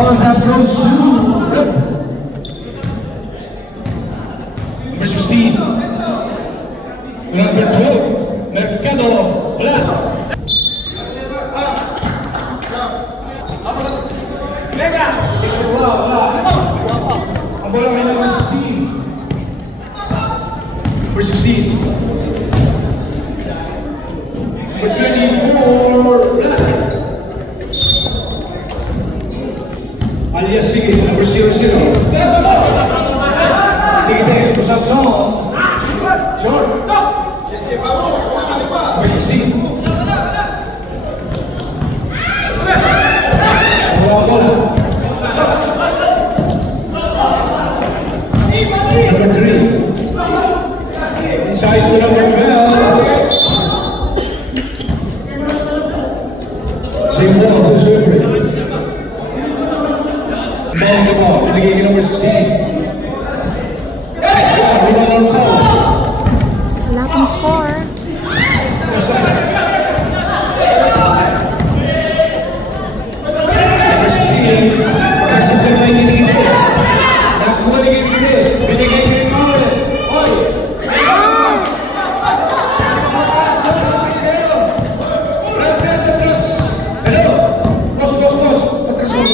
All that goes to red. Number 16. Number 12. Mercado. Wala. Wala. Ang bola may number 16. Number 16. Number 24. Wala. Alias sige, number 00. Tigite, pusat song. Short. Number 16. Wala bola. Number 3. Inside to number 12. Same ball, so surgery. Ball the ball, binigay kay number 16. Rebound on ball. Wala akong score. Number 16. Kasi ito may kinikite. Nakuha ni kinikite. Binigay kay Paul. Oy! Atras! Hindi mo matras. Atras kayo. Red, atras. Hello? Boss. Atras mo.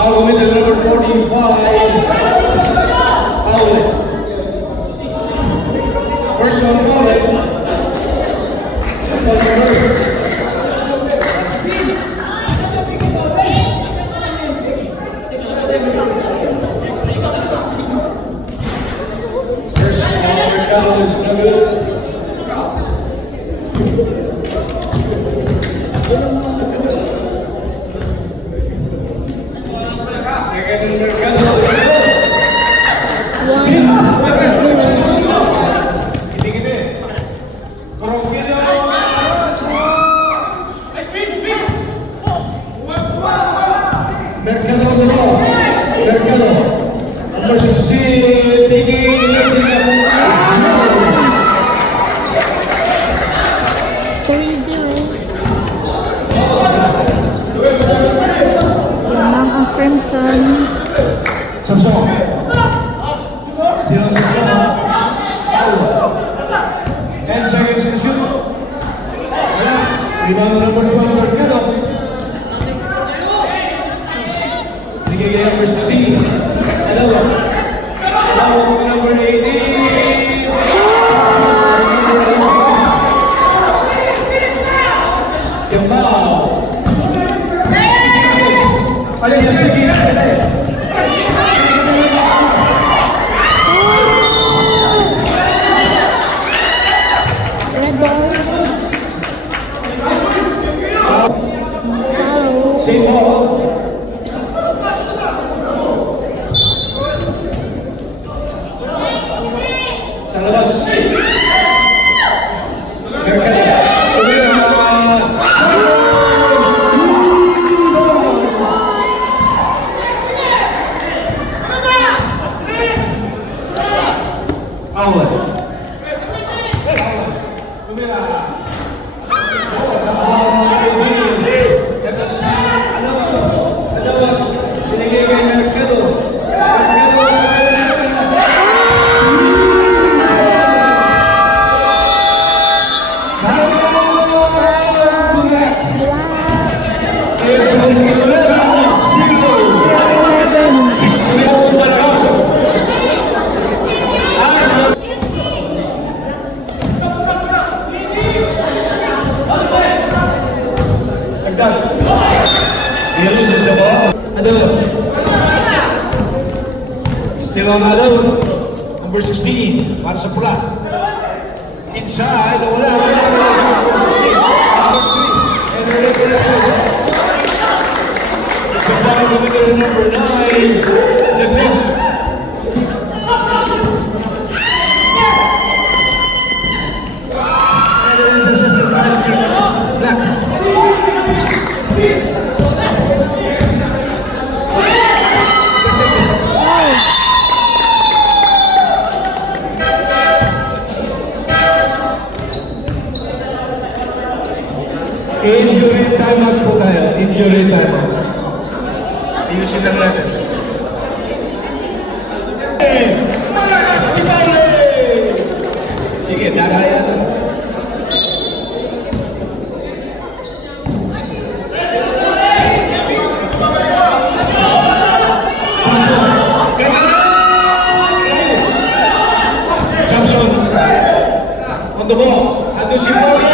I'll go with the number 45. Paul. First on Paul. First on Mercado is no good. Second Mercado. Spin. Gini-gini. Kurang gila. Mercado the ball. Mercado. Number 16. Tinggi. Lamang ang Crimson. Samson. Still on Samson. Out. 10 seconds to shoot. Wala. Rebound number 12, Mercado. Binigay kay number 16. Hello. Number 18. Kembal. Alias sige. Red ball. Foul. Same ball. Sa labas. Mercado. Outlet. Tumira. Adawag. Binigay kay Mercado. It's on 11-0. 6 minutes na lang. He loses the ball. Adawag. Still on Adawag. Number 16. Para sa pula. Inside. Wala. Number 16. Number 3. And it's a foul with number 9. The big. And this is the Black. Injury time out. Ayusin lang natin. Malakas si Bale! Sige, darayan na. Samson! Samson! On the ball. Ando si Bale!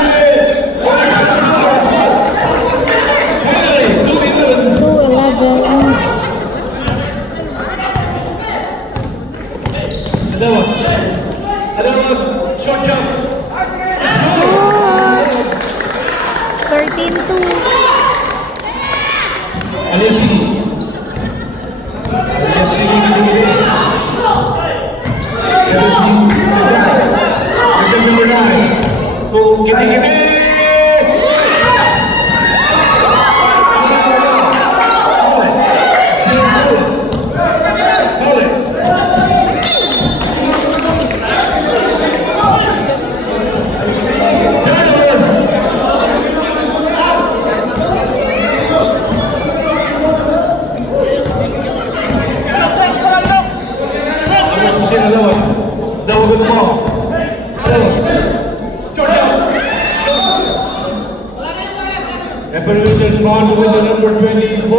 Finally, 2-11. 2-11. Adawag, short jump. Let's go! 13-2. Aliasi. Aliasi gini-gini. Aliasi, tegak. Tegak number 9. Tuh, gini-gini. Dawag ko mo. Dawag. Georgia. Reparation found with the number 24,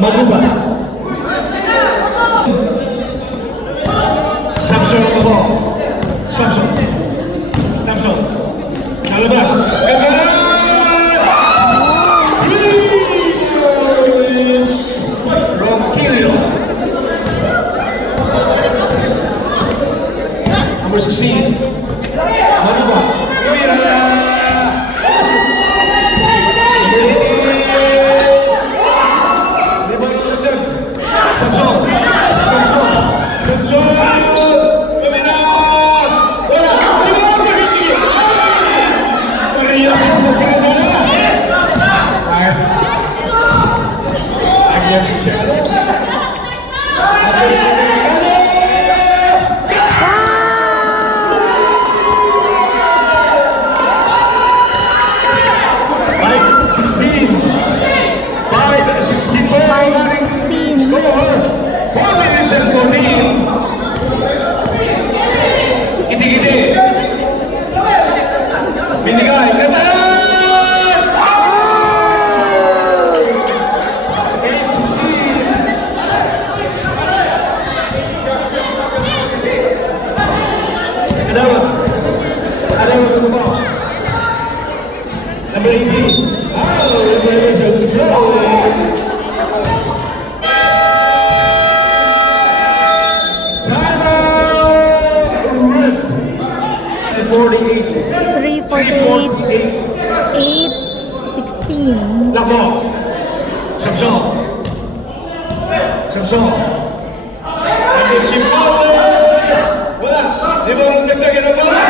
Maguba. Samson on the ball. Samson. Samson. Nalabas. Katalan! Ronquillo. Number 16, Manuba, Camila, Samson, Samson, Samson, Camila, wala, Maria Samson, tingin sana. Agad siya, agad siya, 16. 5-16 po. 5-16. Score. 4 minutes and 14. Giti-giti. Binigay. Gatahan! 8-16. Adawat. Adawat ito po. Number 18. $348. 8-16. Labo. Samson. Samson. Ang Zimbabwe. Wala. Di ba ang dagdagan ang bola?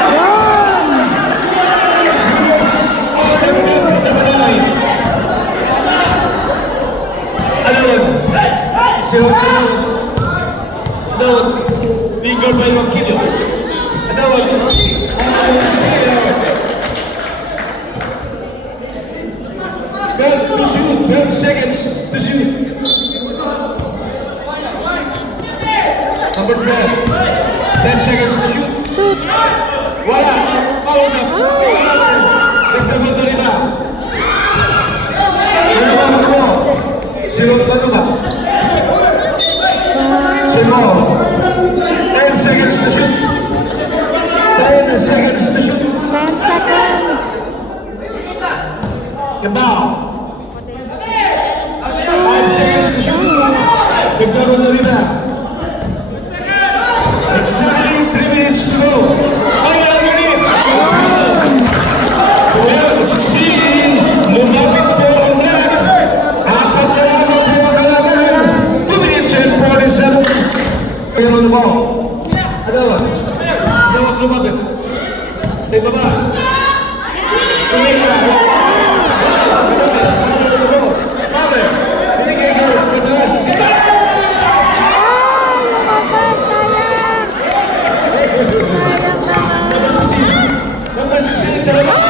Adawag. Adawag. Being guarded by Ronquillo. Adawag. To shoot. 12 seconds to shoot. Number 10. 10 seconds to shoot. Shoot. Wala. Pausa. Dagdagan to rin ba? Ano mo? Sino ba? Simon. 10 seconds to shoot. 10 seconds to shoot. 10 seconds. Kimbao. 5 seconds to shoot. Dagdagan to rin ba? Exactly 3 minutes to go. Ay, aganin! 12-16. Lumapit po ang net. Apat na lamang po ang kalaban. 2 minutes and 47. Ayan mo mo. Adawa. Adawag lumapit. Sa ibaba. Tumira. Pare. Binigay ka. Katalan. Katalan! Lumabas. Sayang. Sayang naman. Number 16 sa labas.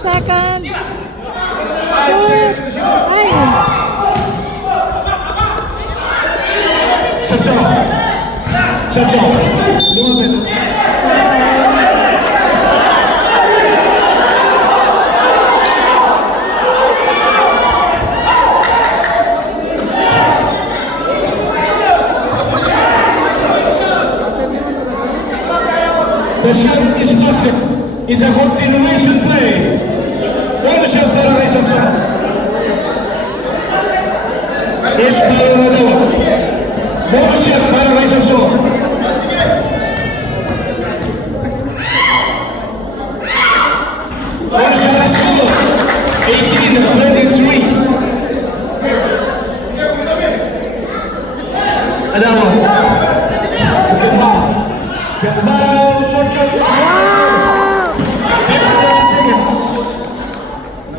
seconds. 5 seconds to shoot. Ay! Shots off. Shots off. Lumapit. The shot is basket. It's a continuation play. One shot para kay Samson. Ismael Madawa. One shot para kay Samson. One shot is good. 18-23. Madawa. Kembali shot shot. Wow! 51 seconds.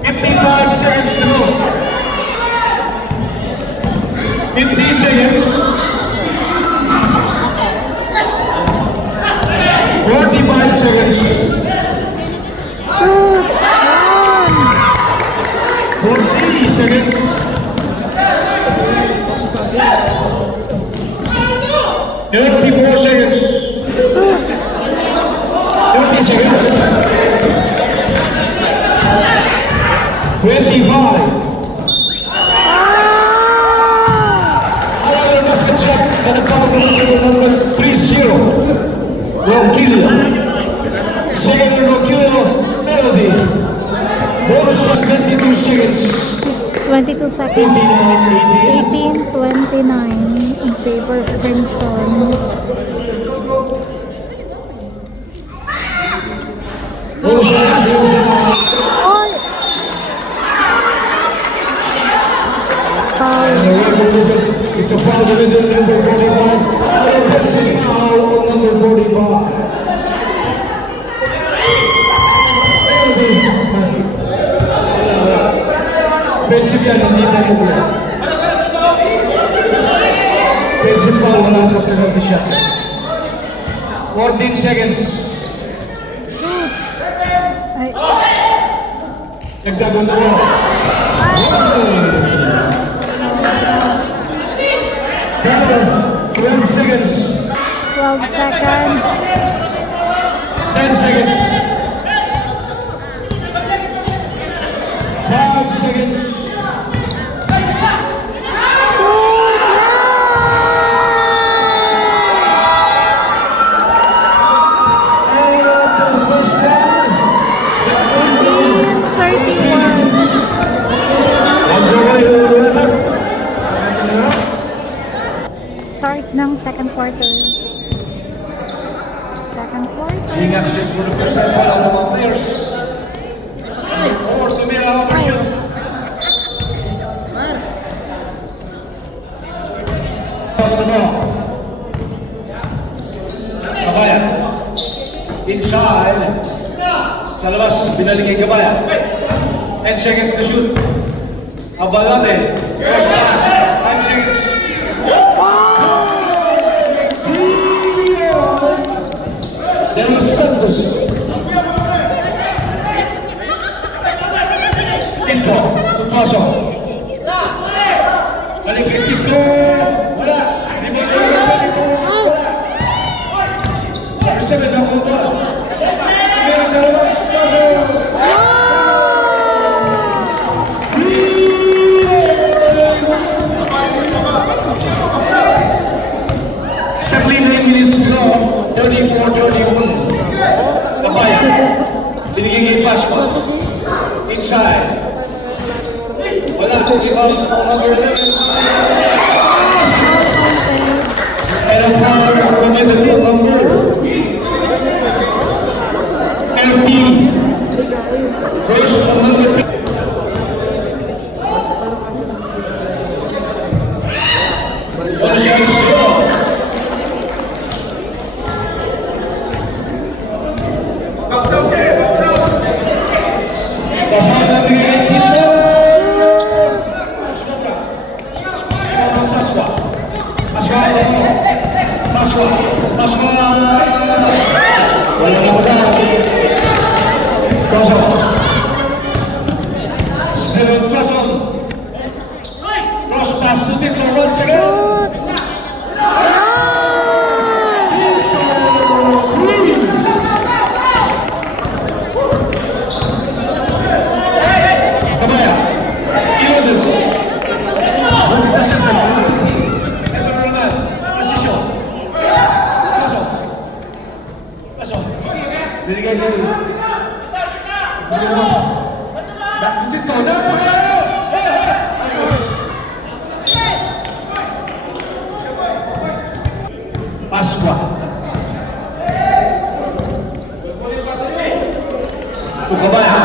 55 seconds to go. 50 seconds. 45 seconds. Shoot! 40 seconds. 34 seconds. Shoot! 30 seconds. 25. Another basket shot and a foul number 3-0. Ronquillo. Second Ronquillo penalty. Bonus shot 22 seconds. 22 seconds. 89-18. 18-29 in favor of Crimson. Bonus shot 0-0. Oy! Foul. And the referee said it's a foul committed number 45. Offensive foul on number 45. Penalty. Offensive yan, hindi penalty yan. Offensive foul, wala sa penalty shot. 14 seconds. Shoot! Ay, Nagtagon na mo. 12 seconds. 12 seconds. 10 seconds. 5 seconds. Shoot! And the first one. 31. Underway yung weather. Start ng second quarter. Second quarter. Seeing action for the first time pala ng mga players. Number 4 to Mira overshoot. Kabayan. Inside. Sa labas, binalik kay Kabayan. 10 seconds to shoot. Abalate. First pass. 5 seconds. De Los Santos. Tito, Tupaso. Balik kay Tito. Wala. Hindi mo na sa Tito. Wala. Number 7 na kumpa. Meron sa labas. Tupaso. Exactly 9 minutes to go. 34-31. Kabayan. Binigay kay Pasco. Inside. Wala ko ibang number 11. And a foul committed to number 13. Goes to number 2. One shot to go. Basahan na bigay kay Tito. Sumabra. Ibang Pasqua. Pasqua ito. Pasqua. Pasqua. Walang nabasahan. Pasqua. Back to Tito. Napakayo! Ayos. Pasqua. Ukabaya.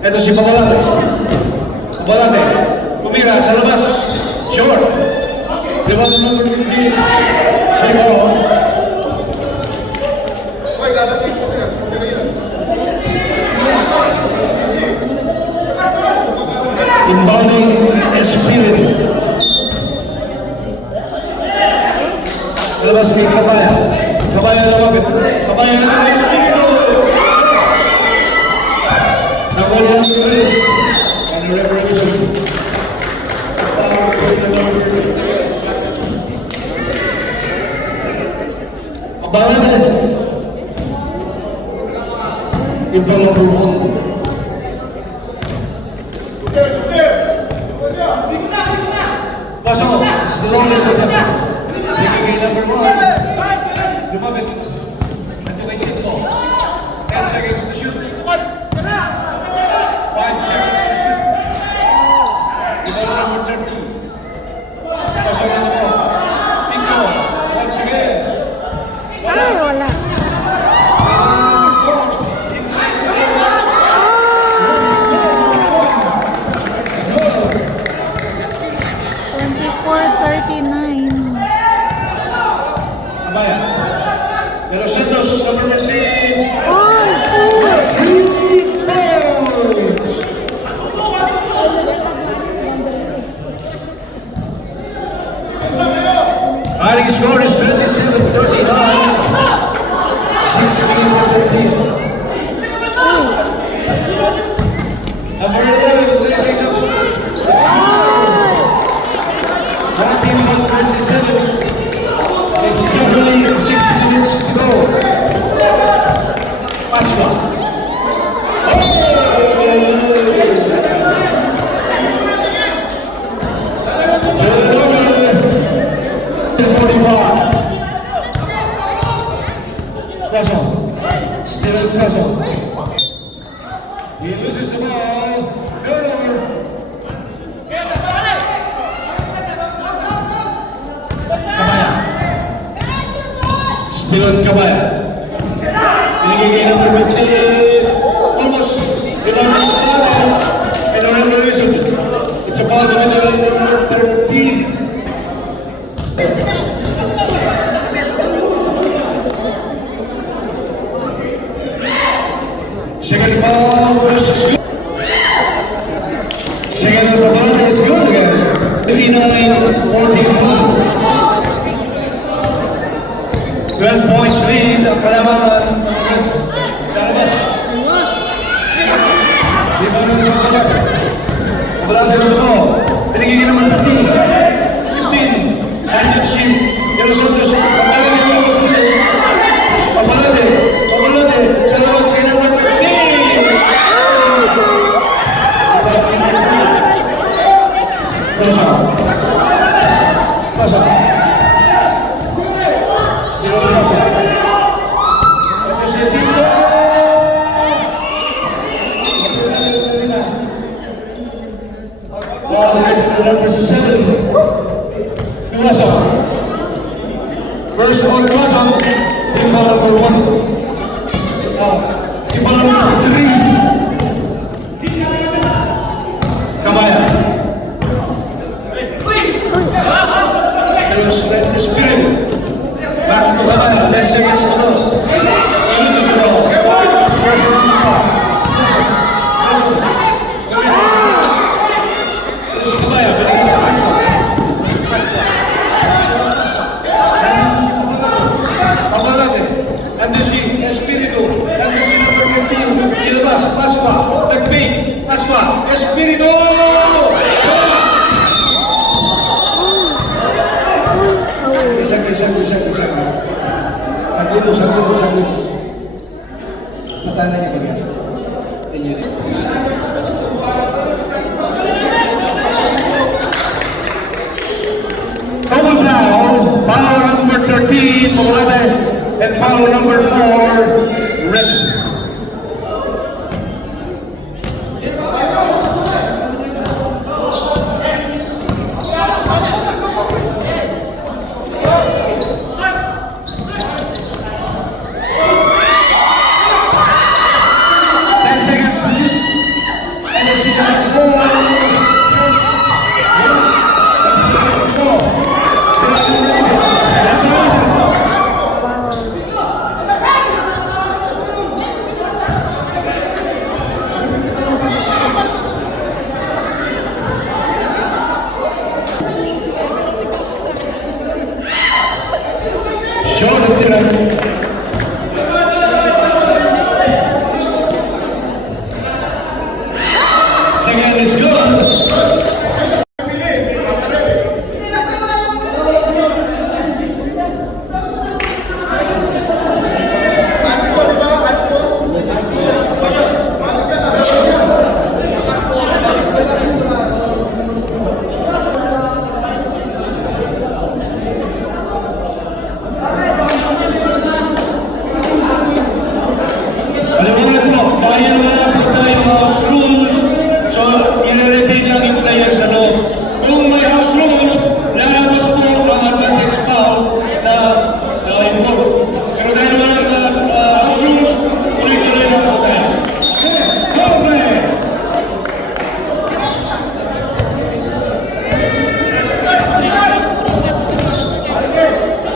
Ito si Pabalate. Pabalate. Kumira sa labas. Short. Rebound number 15. Simo. Inbounding Espiritu. Labas kay Kabaya. Kabaya na mabit. Kabaya na kay Espiritu. Nakuha ng ulit. Ano revolution? Kabaya na. Iba lang rumondo. Pasok. Slowly with him. Bigay number 1. Lumabit. Ito kay Tito. 10 seconds to shoot. 5 seconds to shoot. Ito number 30. Pasok na mo. Tito. Once again. Ay, wala. Inside the line. Let's go. Let's go. 24-39. Kabaya. De los Santos, number 15. Oh, Adding score is 27-39. 6 minutes and 15. Number 11, blazing up. Let's go. 19-27. Exactly 6 minutes to go. Pasqua. Preso. Still in Preso. He loses the ball. Turnover. Kabaya. Still on Kabaya. Pinigigay number 15. Almost. And another reason. It's about the middle number 13. Second foul versus good. Second foul is good again. 59-42. 12 points lead ang Kalamang sa labas. Di ba nung magkabag? Kabalate mo mo. Pinigigil naman 15. Tendency. De los Santos. Kabalate mo mo sa labas. Kabalate. Kabalate. Sa labas kayo naman 15. Pasa. Pasa. Still pasa. Ito si Tito. Ball to number 7. Tuwasa. First on Tuwasa. Timba number 1. Timba number 3. Kabaya. Espiritu. Back to Kabaya. 10 seconds to go. He loses the ball. Pressure on the ball. This is Kabaya. Pasqua. Pasqua. Pabalate. And this is Espiritu. And this is number 15. Ilabas. Pasqua. Tagping. Pasqua. Espiritu. Saglit. Saglit mo. Mata na yung bagay. Tingnan niyo. Double down, foul number 13, Pabalate, and foul number 4, Red. again is good. Paliwanag po, dahil wala po tayong house rules, so i-retain lang yung player sa loob. Kung may house rules, lalabas po ang advantage foul na involved. Pero dahil walang house rules, tuloy-tuloy lang po tayo. Go play!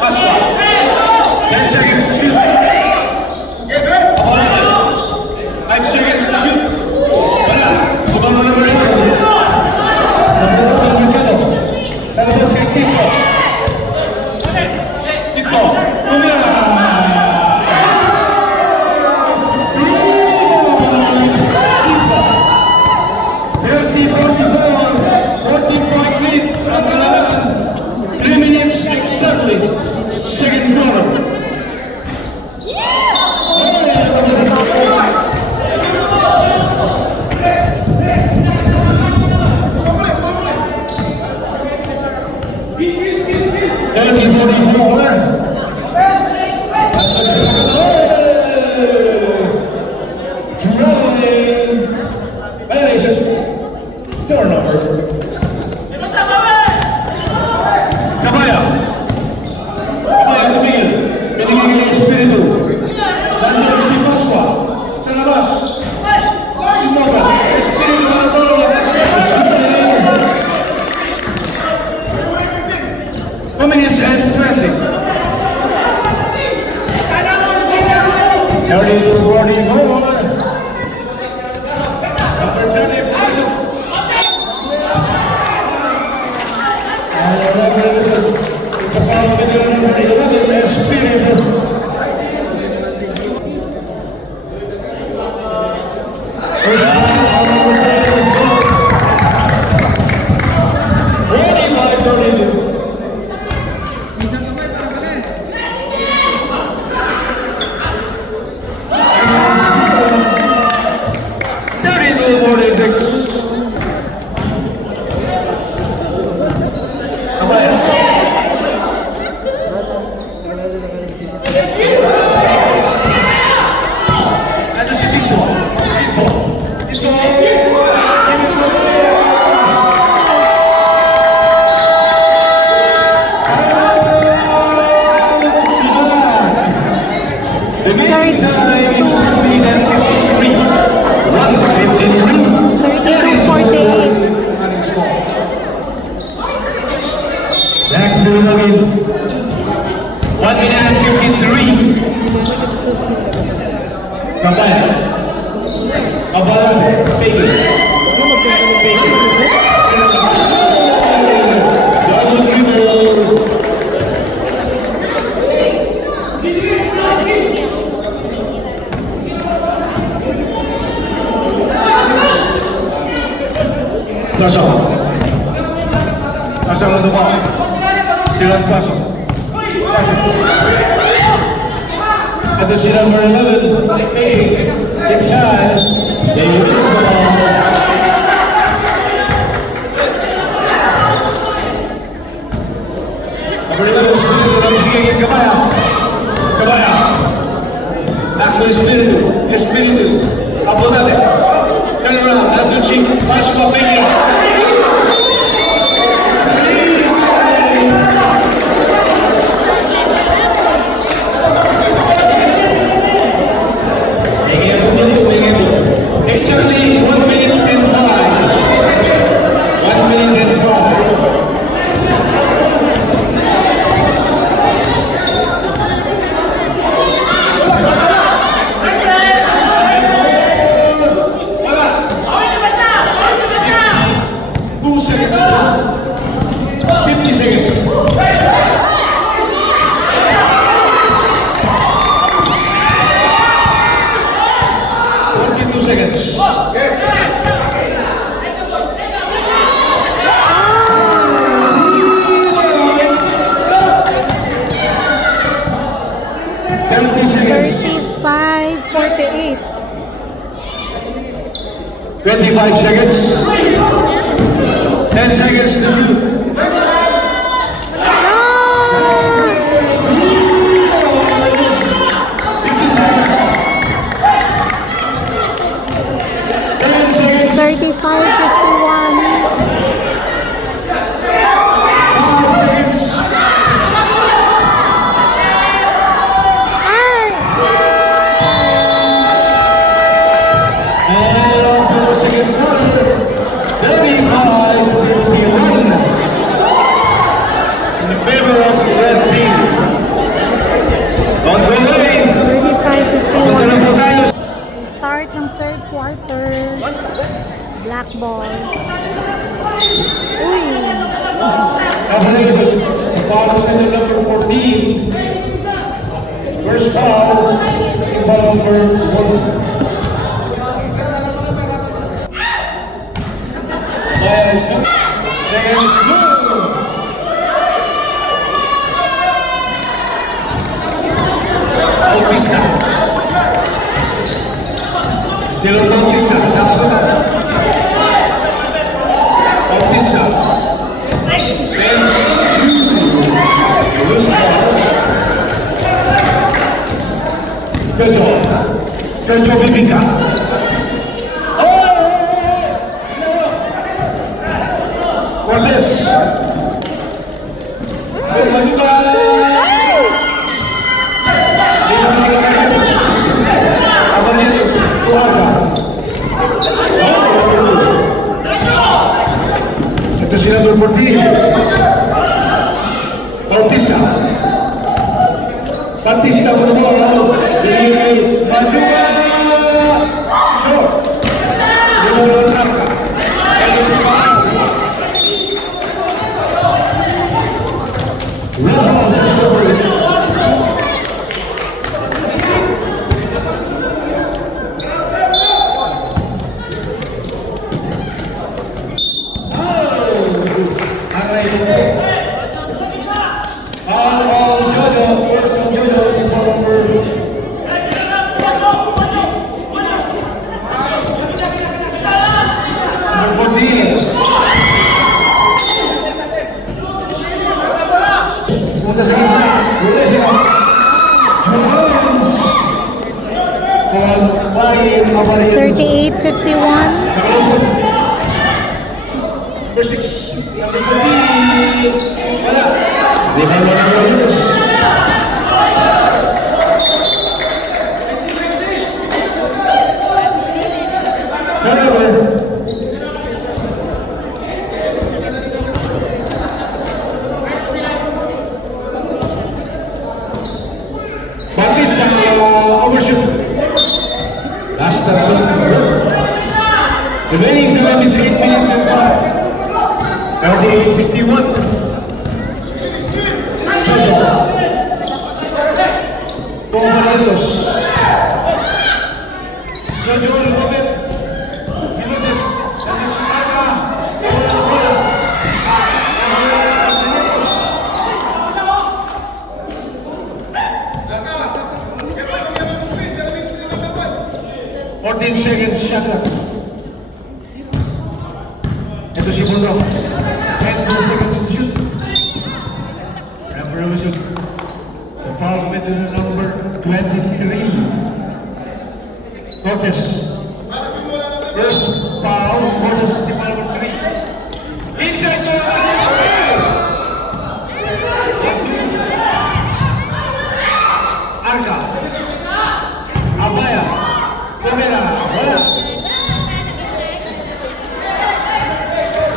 Pasok. 10 seconds to shoot. 5 seconds to shoot. Wala. Bukang mo na ba rin ako? Nagpunta ang merkado. Sa labas kay Tito. Tito. Tumira. 14-point lead ang kalaban. 3 minutes exactly. Second quarter. Kabaya tumingin. Binigyan ng espiritu. Nandun si Pasqua sa labas. Sumoga. Espiritu na bola. 2 minutes and 20. 32-44. Number 20, pasok. It's a foul with number 11, Espiritu. First shot on number 20 is good. 45-32. The game time is 1 minute and 53. 1:52. 32-48. Back to Login. 1 minute and 53. Kabaya. Kabaya. Baby. Baby. Double dribble. Pasok. Pasok ang lupa. Silang pasok. Ito si number 11. Hey, inside. They use the ball. Number 11, Espiritu ng bigay kay Kabaya. Kabaya. Back to Espiritu. Espiritu. Apo natin. Turn around. Nandun si Pasok ang bigay. Exactly 1 minute and 5. 1 minute and 5. Wala. 2 seconds. 50 seconds. 42 seconds. 25 seconds. 10 seconds to shoot. Start ng third quarter. Black ball. Uy! Sa foul na number 14. First foul, yung ball number 1. Seconds go! Bautista. Silo Bautista. Bautista. Then, loose ball. Jojo Bibika. Cortez. Ito si number 14. Bautista. Bautista with the ball. Binigay Maduga. Short. Binigay Traka. Ito si Pao. Red ball sa short. Punta sa gitna. Wala siya. Jones. Kung 38-51. Number 6. Number 14. Wala. Di ba wala ng Doritos? Turnover. Bautista overshoot. Last touch on the board. Remaining time is 8 minutes and 38-51. Jojo. Doritos. Jojo Robert. He loses. And this Aga. Bola. Doritos. 14 seconds shot clock. Ito si Bruno. 10 seconds to shoot. Referee will shoot. The foul committed to number 23. Cortez. First foul, Cortez, team number 3. Inside to Arca. Abaya. Camera. Wala.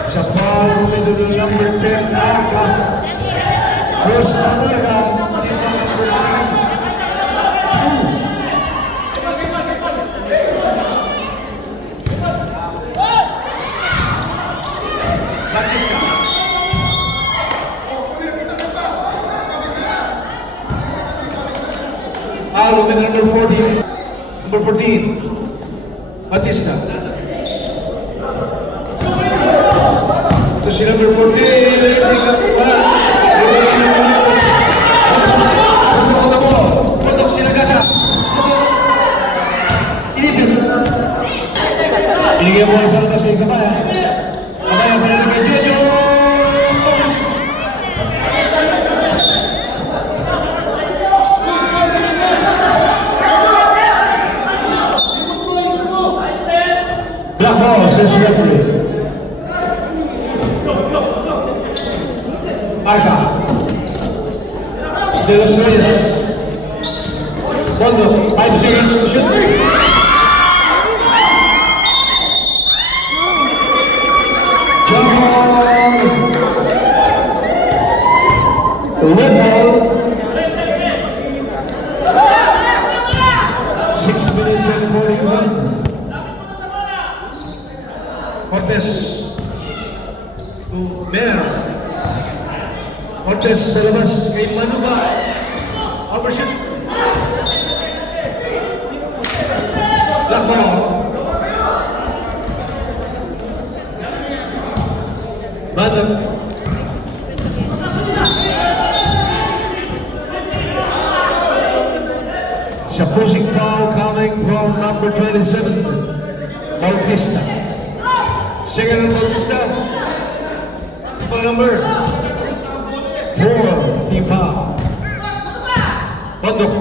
Sa foul committed to number 10, Arca. First Arca, team number 2. Batista. Foul committed number 14. Number 14. Batista. Ito si number 14. Wala. Putok si Nagasa. Inipit. Binigyan mo sa Arca. De los Reyes. Fondo. 5 seconds to shoot. Jump ball. Red ball. 6 minutes and 41. Cortez to Mer. Cortez sa labas kay Manuba. Overshoot. Black ball. Madam. Supposing foul coming from number 27, Bautista. Second Bautista. Foul number 4, team foul. Bondok.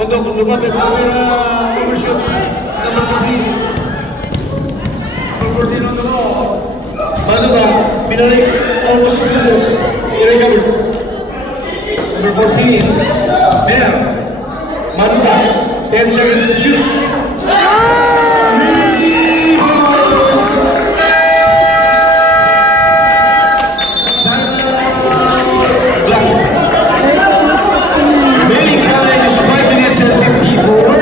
Bondok lumapit kamera, overshoot. Number 14. Number 14 on the ball. Manuba, binalik, almost loses. Irrecovered. Number 14, Mer. Manuba, 10 seconds to shoot. Remaining time is 5 minutes and 54.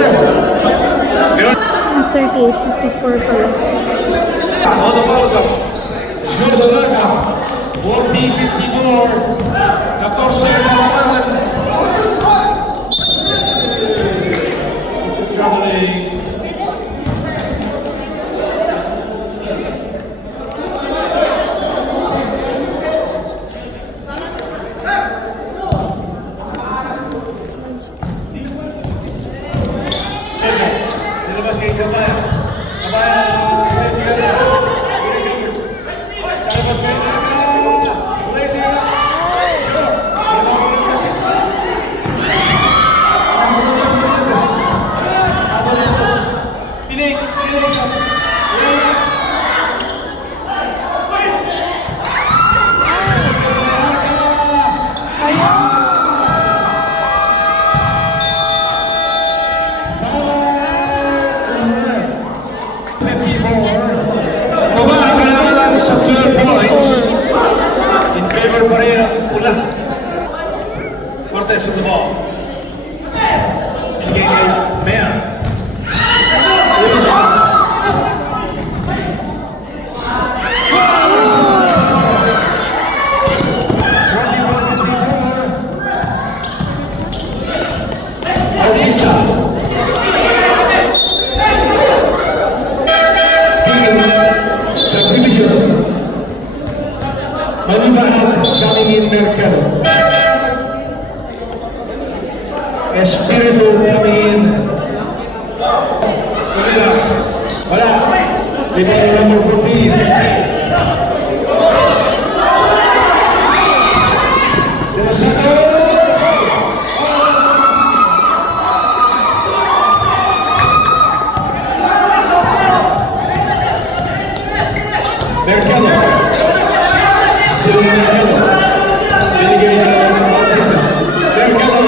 38-54 pala. On the welcome. Score the Larga. 40-54. 14 na laban. It's a traveling. Nilabas kay Kabaya. Kabaya, ulay siya. Nilabas kay Larga. Ulay siya. Sure. Number 6. Abalatos. Pinig. Pinig siya. Ulay siya. Sa Kabaya. Baba ang kalaban sa 12 points. In favor pa rin ang pula. Cortez on the ball. Engaging Mea. Ulis. Bautista. Subdivision. Manuba out coming in Mercado. Espiritu coming in. Camera. Wala. Libero number 14. Rosado. Mercado. Still Mercado. Binigay na Bautista. Mercado.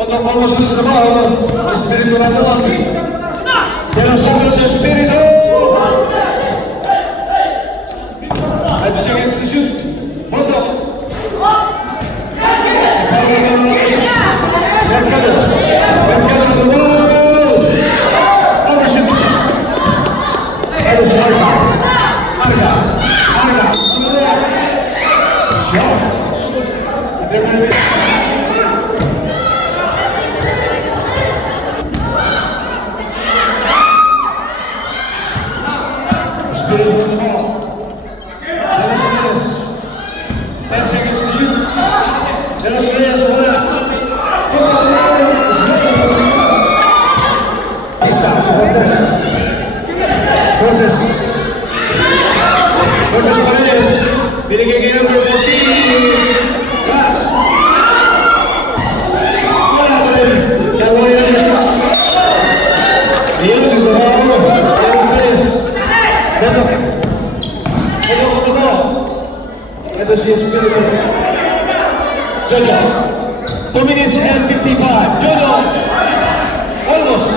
Untuk promosi sa trabaho, Espiritu na doon. Pero sa Espiritu. 5 seconds to shoot. Bondo. Mercado. Mercado on the ball. Overshoot. That is Arca. Arca. Arca. Shot. Espiritu on the ball. De los Reyes. 10 seconds to shoot. De los Reyes, wala. Isa, Cortez. Cortez. Cortez pa rin. Binigay kay number 14. Jojo. 2 minutes and 55. Jojo. Almost.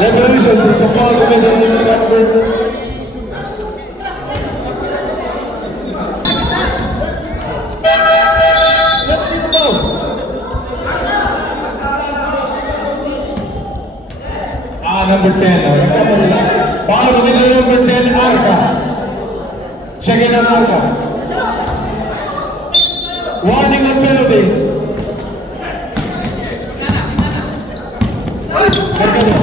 Revolution. There's a foul committed in the number. Let's see the ball. Number 10. Nagkamali lang. Foul committed number 10, Arca. Second ang Arca. Warning on penalty. Mercado.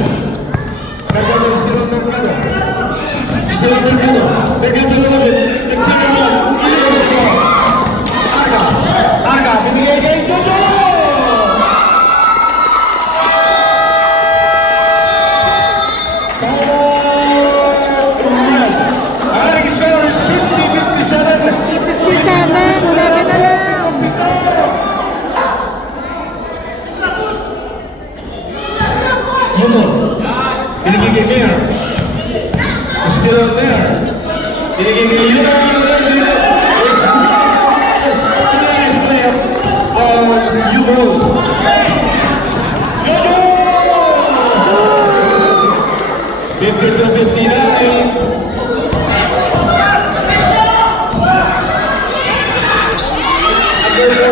Mercado is still on Mercado. Still on Mercado. Mercado na namin. Nagtimo lang. Arca. Arca. Binigay kay Jojo! Ang score is 50-57. 57, 7 na lang. Yumon. Binigay kay Mayor. Still on there. Binigay kay Yumon. Nice layup on Yumon. Jojo! 50-59.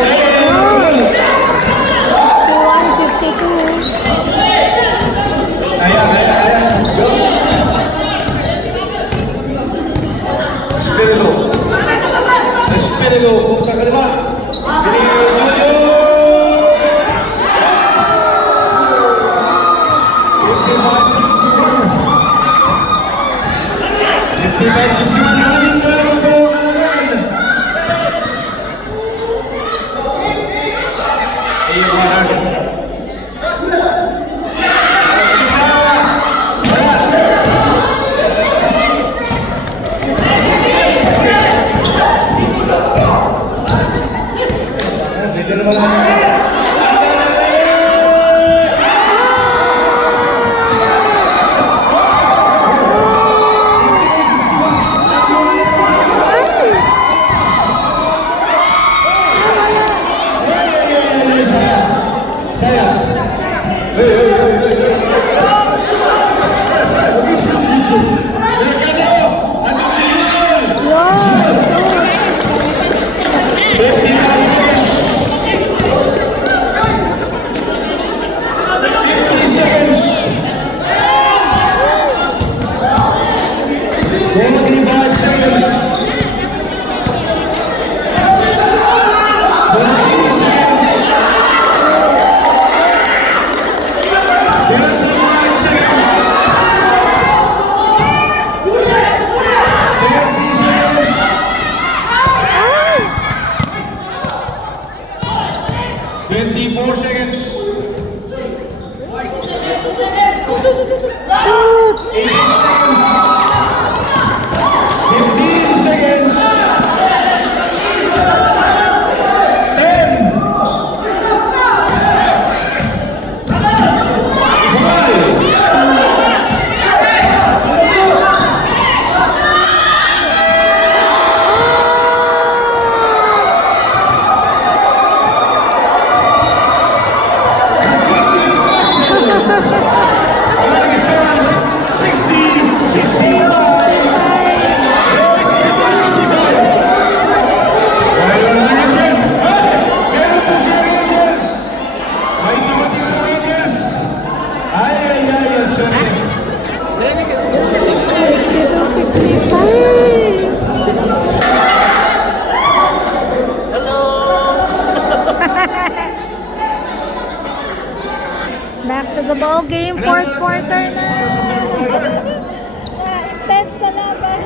Hey! 51, 52. Kaya. Go. Espiritu. Espiritu. Punta ka naman. Binigay kay Jojo. 55-61. Amin na lang po na naman. Ayun mga natin. Back to the ball game, fourth quarter na. Intense sa laban.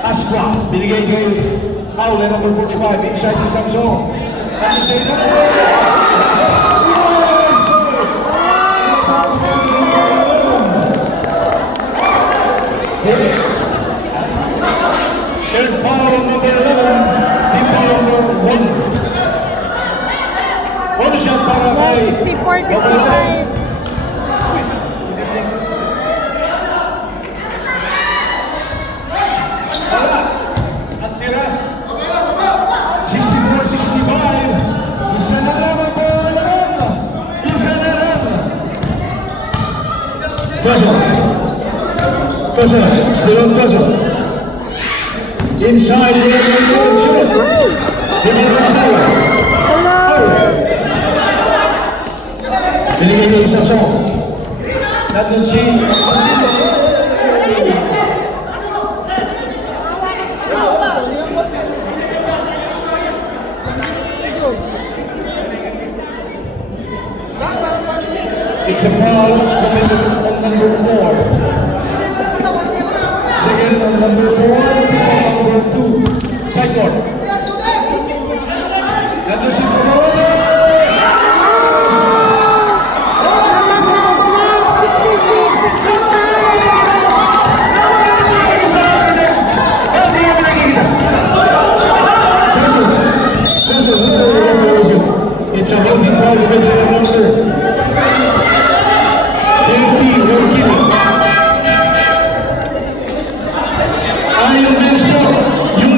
Asqua, binigay kay Paul, number 45, inside the Samsung zone. At the same third foul on number 11, team foul number 1. One shot para kay 64-65. Doesn't. Still on doesn't. Inside the middle shoot. Binigay niya isang song. Nandun si... It's a foul committed on number 4. Second on number 4, number 2. Side court. Nandun si Tumawala. 66. It's a holding foul committed on number 30, Rokino. Yung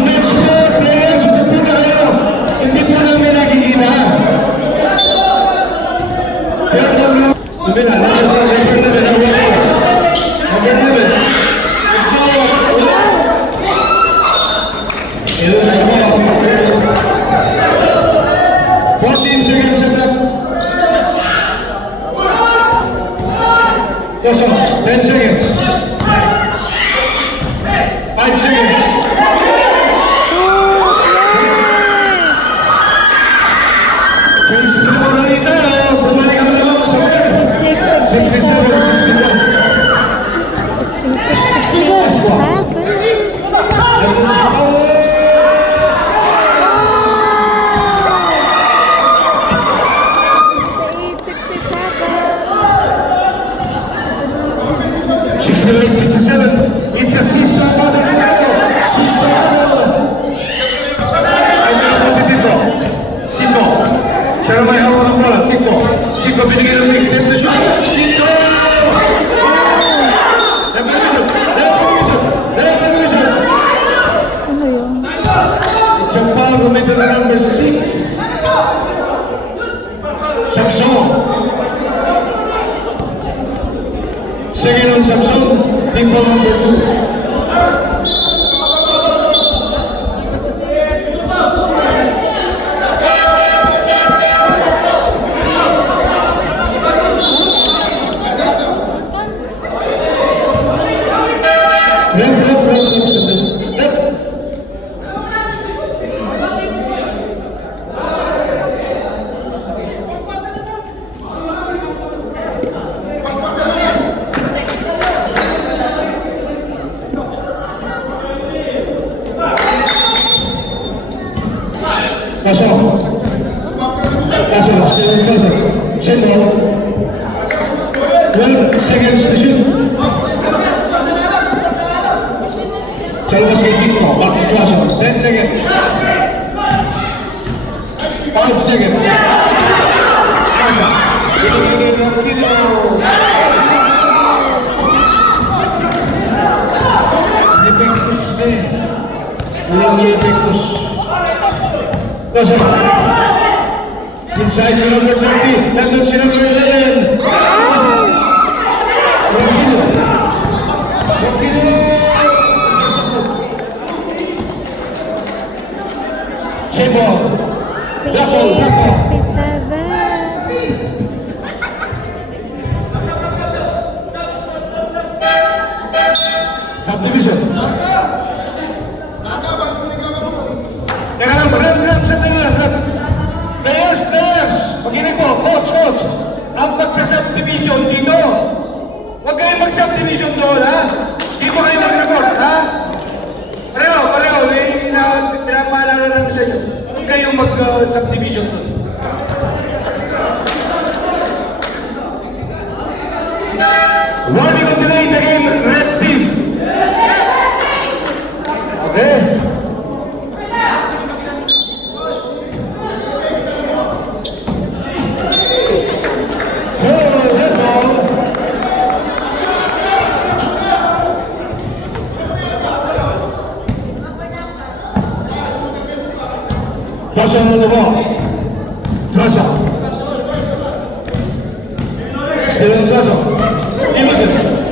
bench mo, players, kung po na kayo, hindi po namin nakikita. Pero kung lang, tumila, number 11, nag-follow, wala. Ito sa ball. 14 seconds sa clock. Doesn't. 10 seconds. 5 seconds. Change the ball ulit tayo. Bumalik ang lamang sa web. 67, 61. 66, 67. Nandun si Paul. 67. It's a seesaw battle. Seesaw battle. Ay, dito po si Tito. Tito. Siya naman yung hawak ng bola. Tito. Tito, binigyan ng big left to shoot. Tito! Left position. Left position. Left position. Ano yun? It's a foul committed on number 6. Samson. Second on Samson, people number 2. Left. Pasok. Symbol. 12 seconds to shoot. Chalva sa Tito. Back to Pasok. 10 seconds. 5 seconds. Epektus din. Ulang yung epektus. Pasok. Inside yung number 30. Nandun si number 11. Rokino. Chebo. Blackball. 67. Subdivision. Teka lang, sandali lang. Players. Makinig po, coach. Ang magsa-subdivision dito. Huwag kayong mag-subdivision doon, ha? Dito kayo mag-report, ha? Pareho. Pinapaalala namin sa inyo. Huwag kayong mag-subdivision doon. Warning on delay the game, red team. Okay. Pasok on the ball. Toss up. Still on Pasok. Innocent.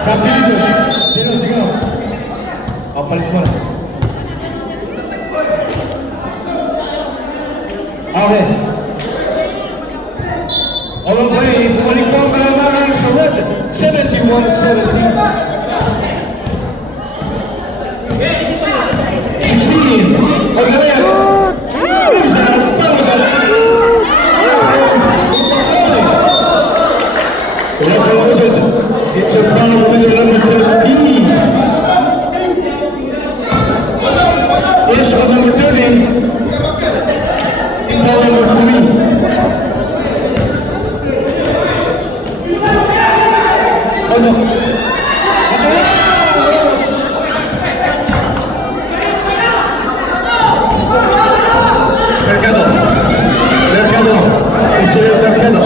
Sino, sino? Papalit mo na. Okay. Okay, bumalik po ang kalamangan sa red. 71-70. 16. Paglayan. Ibsan. Pausan. It's a foul with number 13. Yes, on number 30. In foul number 3. Ano? Mercado. Mercado. Monsieur Mercado.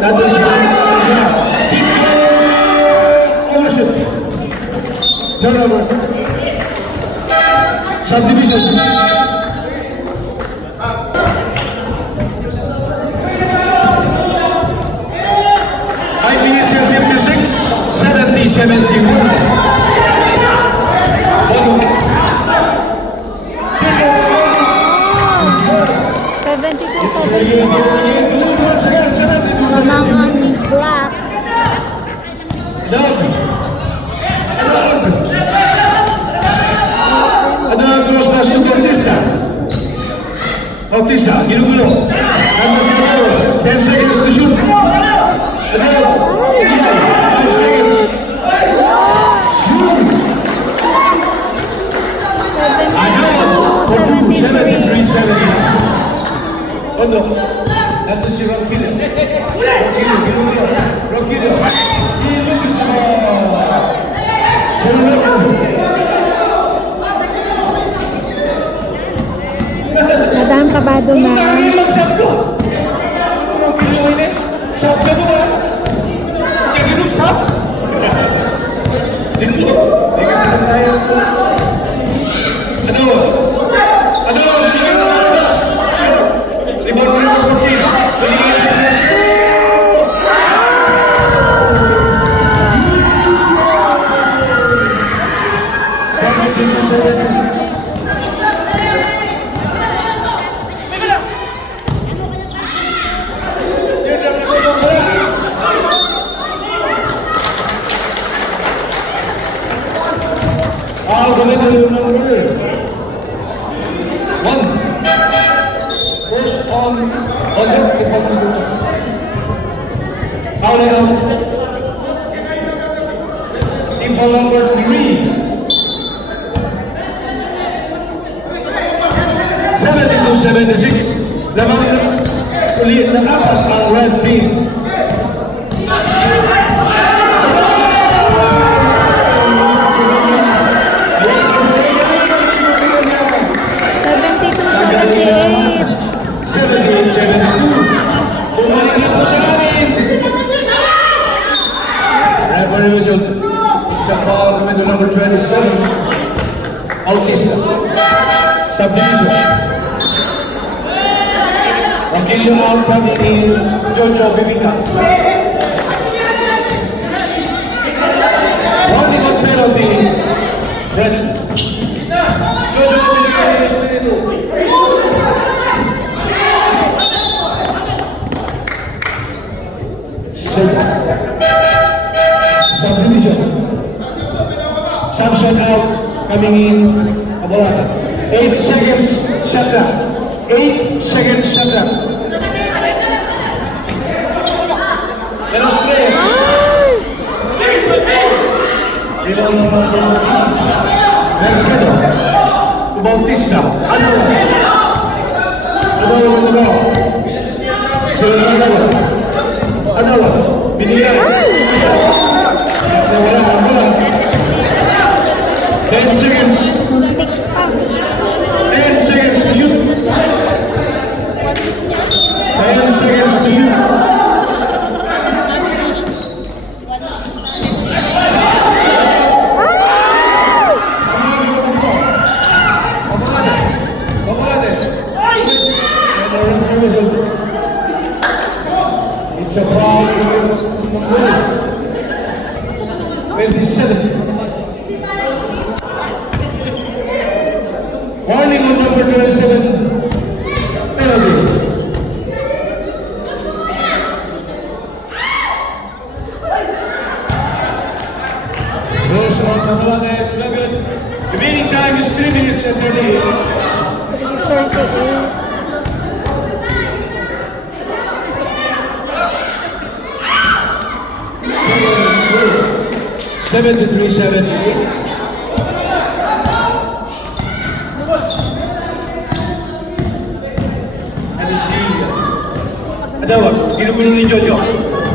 That is ownership. Turnover. Subdivision. Five minutes and 56, 70-71. Kalamangan ni Black. Dog. Ada cross pass to Bautista. Bautista, ginugulo. Number 0, 10 seconds to shoot. Ada, 5 seconds. Shoot. Ada, 73-70. Ondo, nanti si Rockillo. Rockillo, ginugulo. Rockillo. He loses the ball. Madam kabado na. Utangin magsabdo. Ano ang kiluwin eh? Sabdo mo ano? Diyan ginupsap? Dito. Hindi ka naman tayo. Ano mo? Ano mo? Tingnan na sa labas. Sino? Rebound mo number 14. Pinigil mo. All committed to number 1. First on the ball. Out. In ball number 3. 72-76. Lamang ulit na apat ang red team. Bumalik na po sa amin. Referee whistle. Sa foul committed number 27. Bautista. Subdivision. Rockillo out coming in. Jojo Bibica. Rounding up penalty. Red. Jojo Bibica is Espiritu. Subdivision. Samson out, coming in, Abolata. 8 seconds, shut down. 8 seconds, shut down. Menos 3. Rebound number 14. Mercado. Bautista. Adala. Adala with the ball. Still Adala. Adala. Binigay. Nawala. 10 seconds. 10 seconds to shoot. 10 seconds to shoot. It's a foul. 27. Warning on number 27. Penalty. Those on Bangladesh, Lagat. Remaining time is 3 minutes and 38. 3:38. 73-78. Ada si Adawak, ginugulo ni Jojo.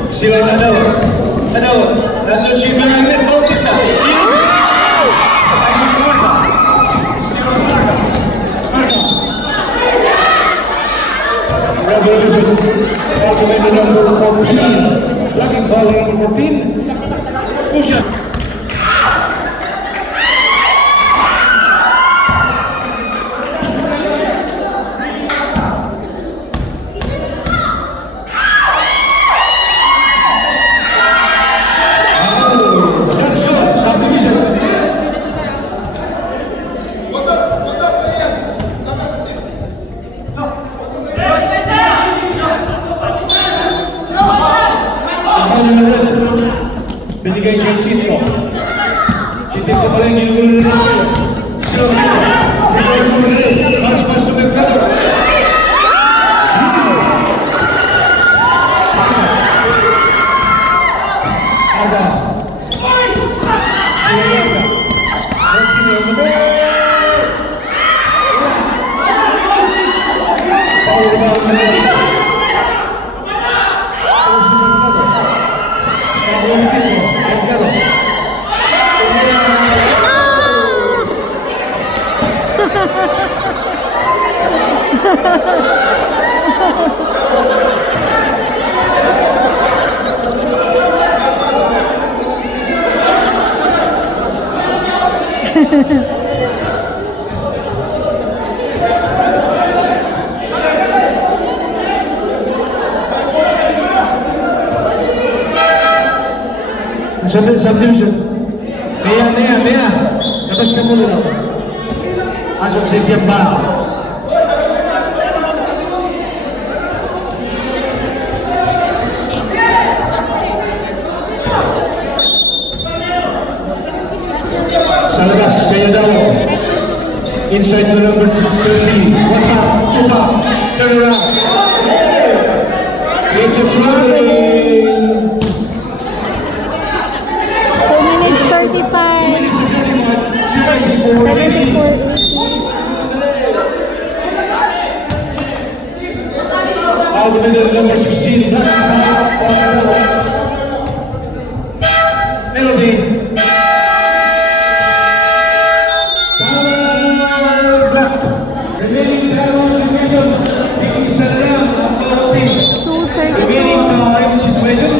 Si Adawak. Adawak. Nandun si Marinette Bautista. Ano si Marga? Si Marga. Marga. Revolution. Ultimate number 14. Blocking foul number 14. Pusha. Binigay kay Tito. Si Tito pala yung ginugulo nila. Slow Tito. Tito yung kumagay. Mas sa merkado. Arda. Si Arda. Martino yung kumagay. Paulo ba ang kumagay? Subdivision. Mea. Labas ka muna daw. Asok si Kiambao. Sa labas, kaya daw. Inside to number 30. One back, two back, turn around. It's a traveling. 35. 74. 74. All the middle number 16. Penalty. Black. Remaining time on situation. Isa na lang ang bawat team. 2:32. Remaining time situation.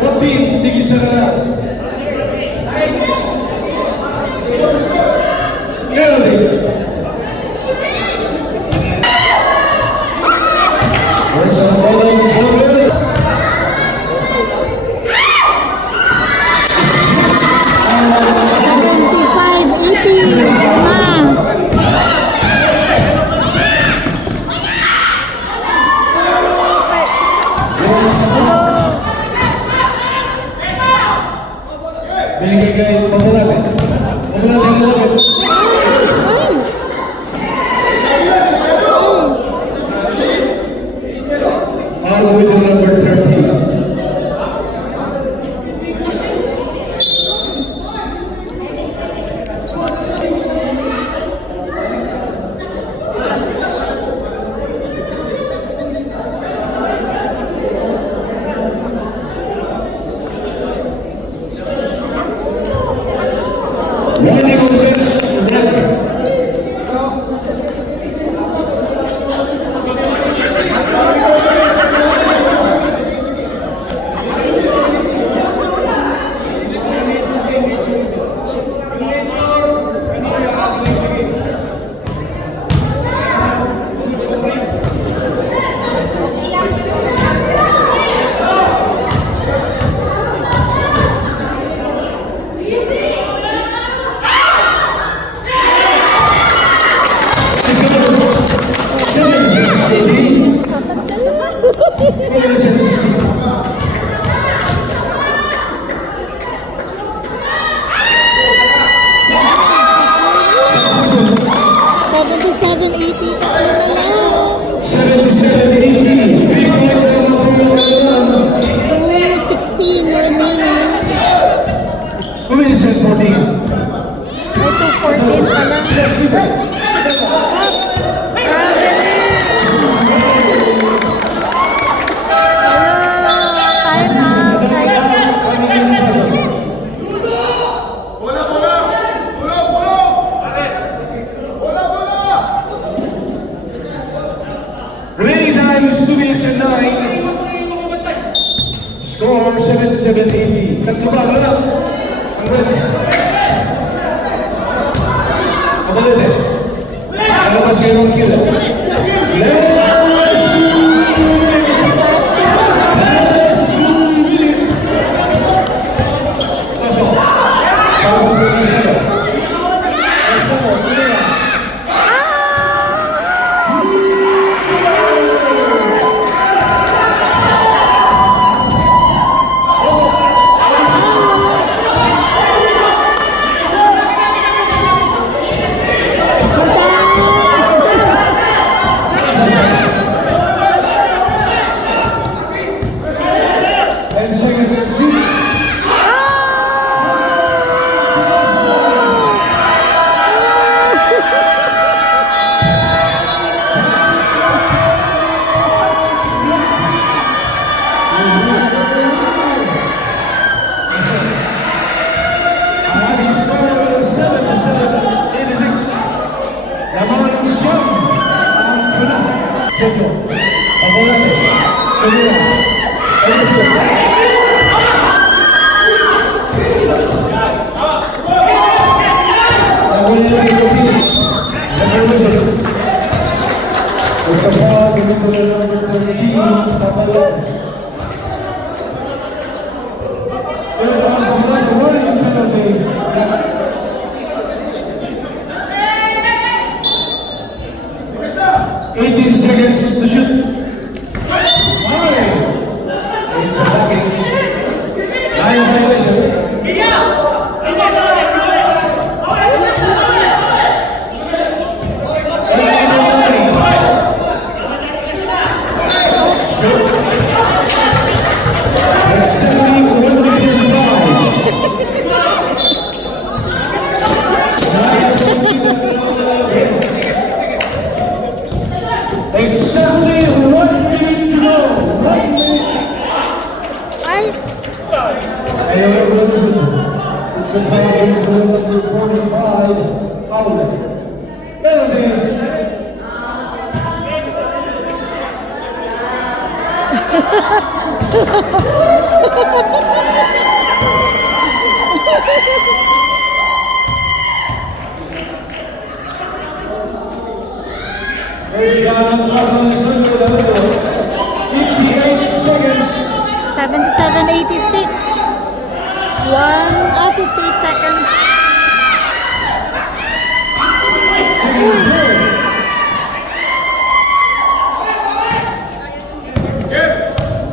What team? Tig-isa na lang. Penalty. Where's the ball on the shoulder? Binigay kay Pamulapit. Pamulapit. All the way to number 13. 80. Tatlo ba? Wala. Ang red. Kabalete. Sa labas kayo ng kill. Last 2 minutes. Last 2 minutes. Pasok. Sa labas kayo ng kill. Jojo, Abolate, Camila, Eliseo. Nahuli lang yung pin. Sa Eliseo. Kung sa mga ganito na lang yung pin, Abolate. Pero ang Abolate, wala yung penalty. 18 seconds to shoot. It's a blocking. Line violation. Shoot. It's 71-5. Exactly 1 minute to go. 1 minute. Ay! Ayaw na revolution. It's a foul number 45. Foul. Penalty. Cristiano Casas número 58 seconds. 77.86. 58 seconds.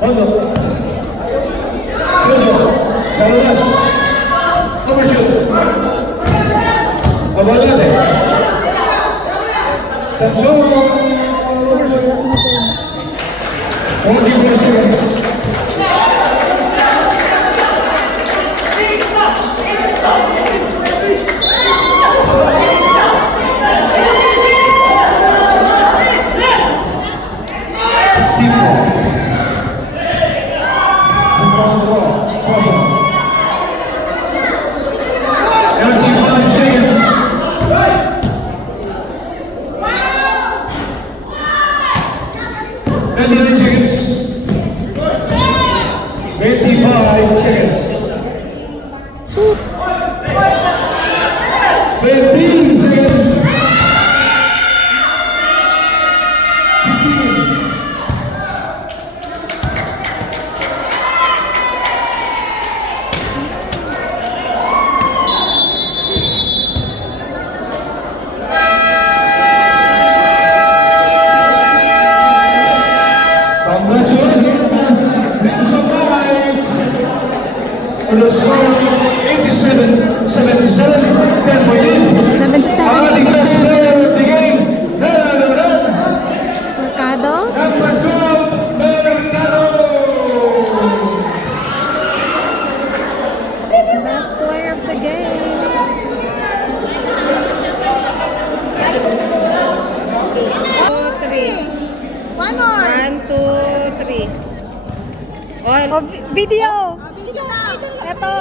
Hold up. Jojo, Saludas. Overshoot. Abalate. Samson. Overshoot. 44 seconds. Seconds. 25 seconds. Shoot! 15 seconds. 15. The score 87-77, 10 point lead. 77. Ang ating best player of the game, Naladoran, Mercado. number 12, Mercado. Best player of the game. One more. 1, 2, 3. All. Oh, video. Ito.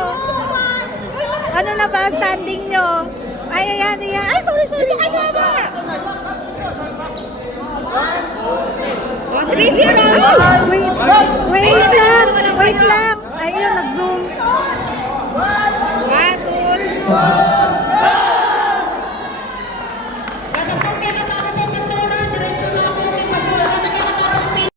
Ano na ba standing nyo? Ay, ayan, ayan. Ay, sorry. Ay, Oh, 3, 0. wait lang. Ay, yun, nag-zoom. Five.